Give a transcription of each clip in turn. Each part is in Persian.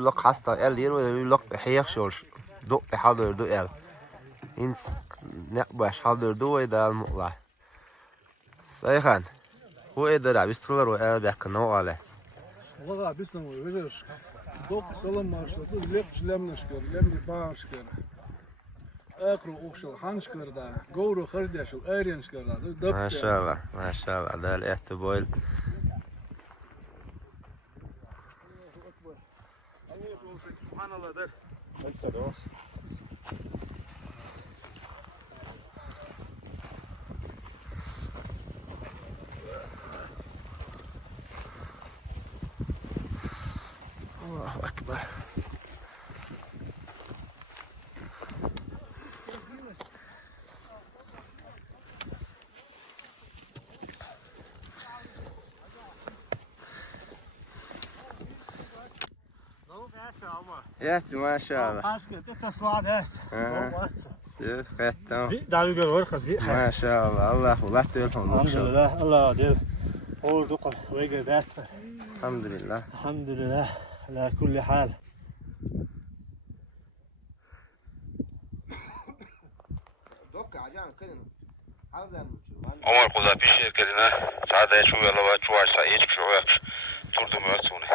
لق حستا ال يرو لق حيخشوش دق حاضر دق ال إنس نقبش حاضر دو ده المقلع سايخان هو إدرا بيسترولر وقال بيحكي نوع عليه والله بيسنا ويجرش دق سلام مارشوت ليقش لمنشكر لمدي بانشكر اكل اوشل حنشكر ده جورو خردش الارينشكر ده ما شاء الله ما شاء الله ده الاحتبال سبحان الله ده الله أكبر ياتي ما شاء الله سيف ختم ما شاء الله الله ولا تلهم الحمد لله الله ديل هو دقل ويجي ذات الحمد لله الحمد لله على كل حال عمر خدا پیش کردن ساعت شو يلا شو ساعت شو صورته مرسونه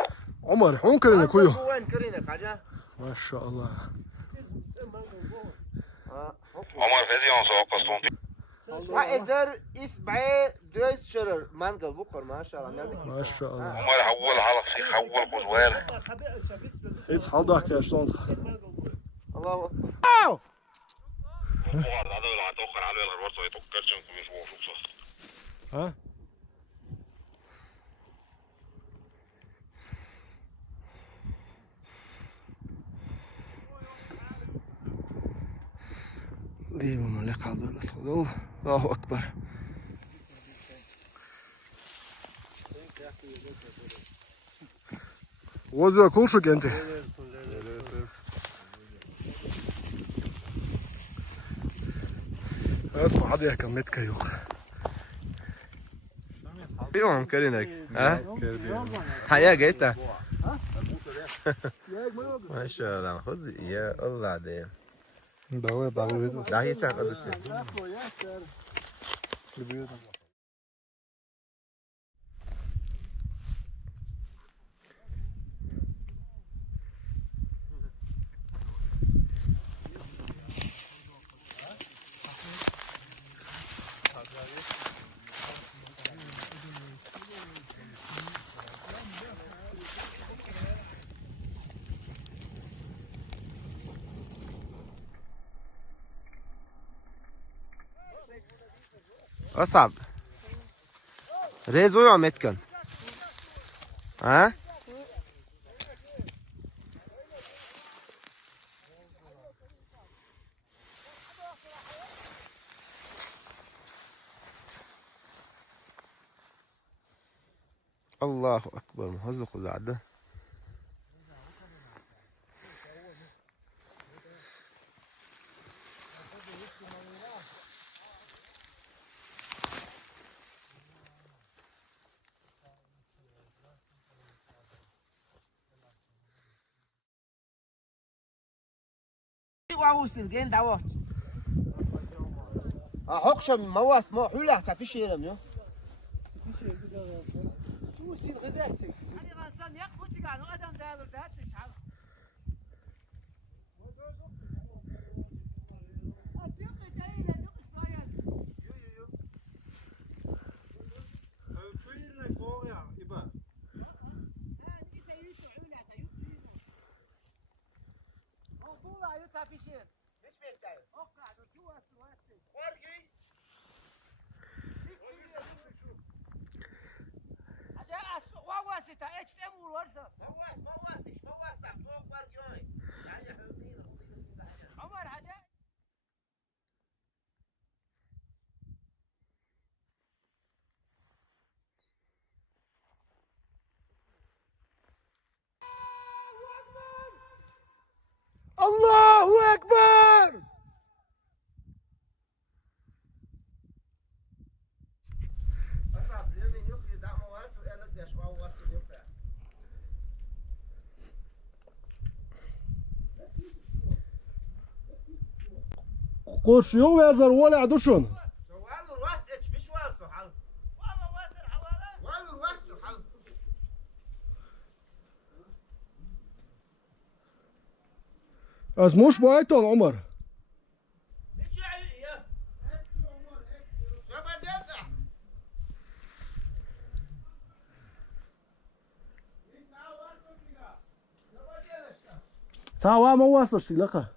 عمر حون كرينا كويو وين كرينك حاجه ما شاء الله عمر فدي on سوق قصتون وإذا إسبعي دوز شرر منقل بكر ما شاء الله ما شاء الله عمر حول على سي حول قزوار ايش حضاك يا شلون الله أكبر وقعد هذا ولا توخر على الغرب صوت كرشن كويس وشو ها ليه ملك هذا الله أكبر وزع كل شيء انت اسمع حد يحكي متك يوق يوم كرينك ها حياة جيتها ما شاء الله خذ يا الله عليك دعوة دعوة لا هي سهلة بس أصعب ريزو يا متكن ها الله أكبر مهزق العدة واوسن جين دعوات حقشة من مواس ما حولها تعفيش يلم يو شو سين غداتك أنا غنصن يقفوتي قاعد وأدم داير داتك شحال الله أكبر قرشيو ويرزر ولا عدوشون از موش بايتون عمر ساوا ما وصل سيلقه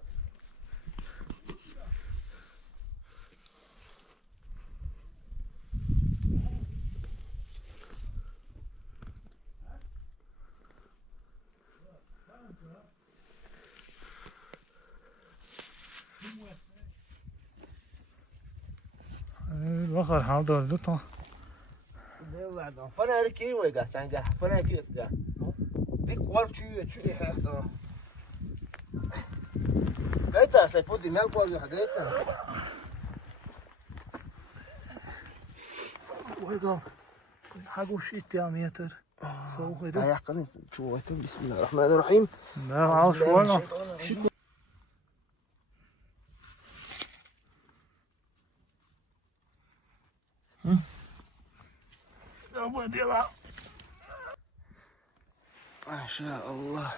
الوخر حاضر دوتا فانا ركي ويقع سانجا فانا كي اسقع ديك وال شو حيحتا قايتا سيفودي ما قول حقيقة ويقال حقوش التياميتر سوق لا يحقني شو بسم الله الرحمن الرحيم لا عاوش ولا ما شاء الله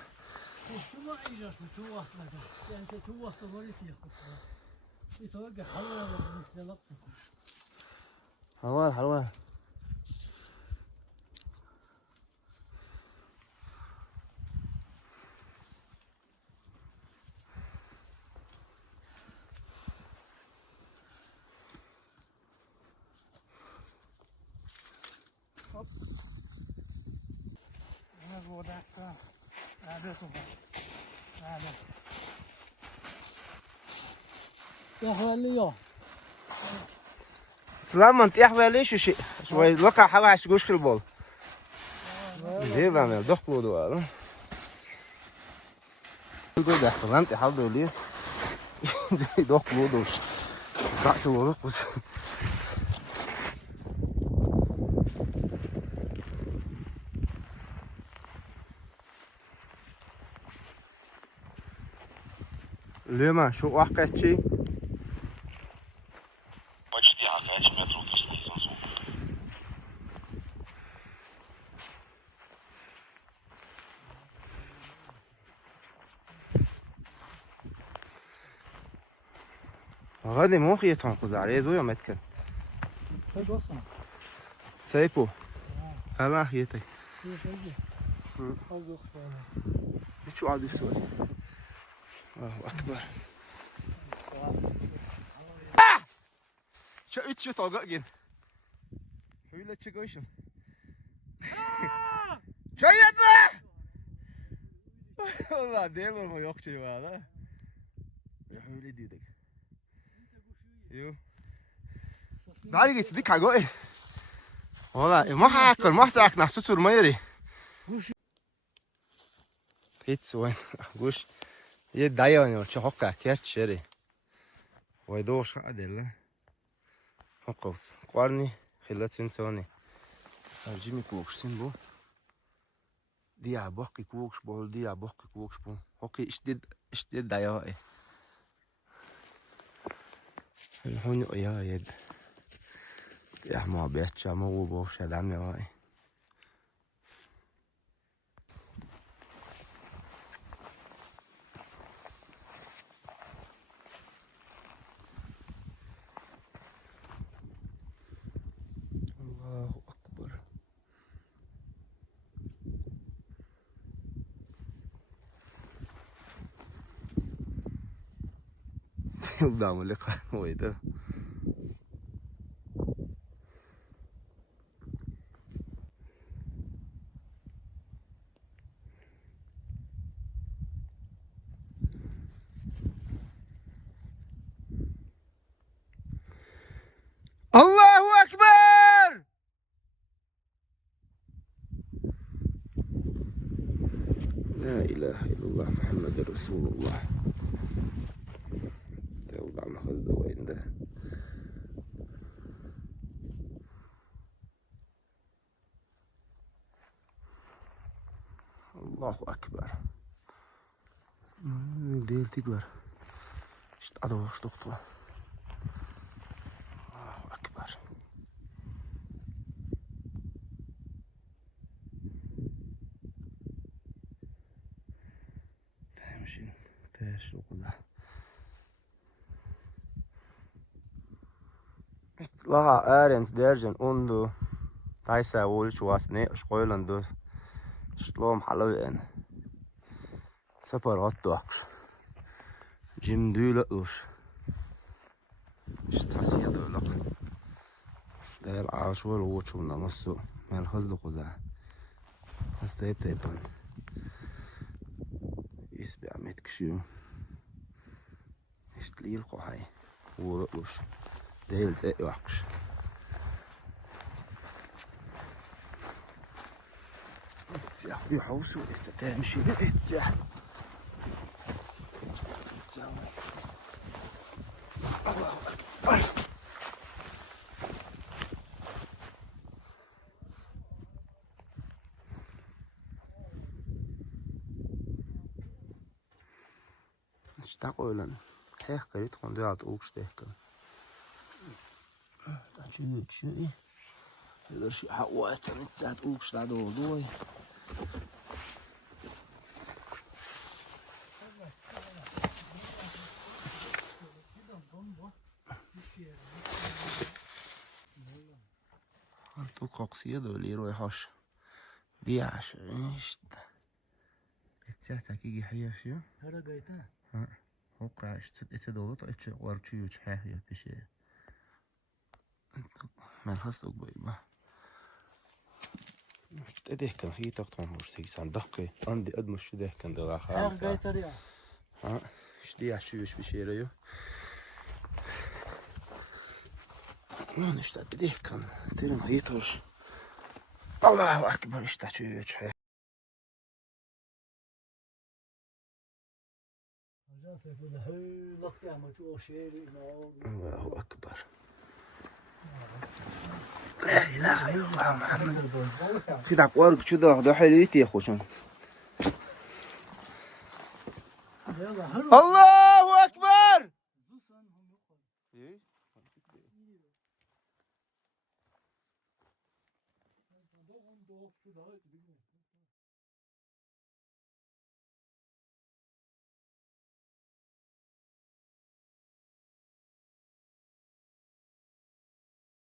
حلوان حلوان سلام انت يحوي ليش شيء شوي لقى حواش جوش في البول ليه بعمل دخلوا دوا تقول ده انت حاضر ليه دخلوا دوش تعسوا دخلوا ليه ما شو وقعت شيء Почти على 5 метров до станции. غادي موخي تنقذ عليه زويا متكن سايبو هلا خيتي شو عاد يسوي الله اكبر شو اتشو طاقين هيلا تشيكوشن شو يطلع والله ديلو ما يوقتي هذا يا حولي ديدك يو داري جيت ديك حاجه والله ما حاكل ما حساك نحسوتو الميري هيتس وين غوش يدايون شو حقا كيرت شري ويدوش قادل حقوس قارني خلات سنتوني جيمي كوكش سيمبو دي عباقي كوكش بول دي عباقي كوكش بول حقي اشتد دايوائي الحين يا يد يا ما بيتش مو بوش دعمي واي الله اكبر قدام اللقاء هو ده الله أكبر لا إله إلا الله محمد رسول الله توضع مخذ وين ده الله أكبر ديل تكبر اشت أدوش دكتور ماشين تاش وكلها لها ارنس درجن اوندو تايسا وولش واسني شقويلن دو شلوم حلوين سفر هاتوكس جيم دولا اوش اشتاسيا دولق دايل عاشور ووچو نمسو مال خزدو قزا هستيب تيبان يسبع متكشيو اشتليل قوحي ورقوش دايل زي وحش اتسيح يحوسو اتسامشي اتسيح الله أكبر اشتاقولن حيخ قريت خندي عطوكش تهكا تشوي هذا شي حوات نتساعد اوكش تاع دوي تو قاقسية دولي رويحاش دي عشان اتساعد كيجي حياشيو هذا قايته وقع اتدولت اتش ورچيو چحيا بشي من خصلك بيبا تديه كان هي تقطع مرسي سان دقي عندي ادمش ده كان دغا هذا خامسة قايته ريا ها شدي عشوش بشيريو ما نشتاق ده كان تيرن هيتوش الله اكبر اشتاق چحيا الله أكبر لا إله إلا الله محمد في دعوارك شو ده حلويتي يا خوشن الله أكبر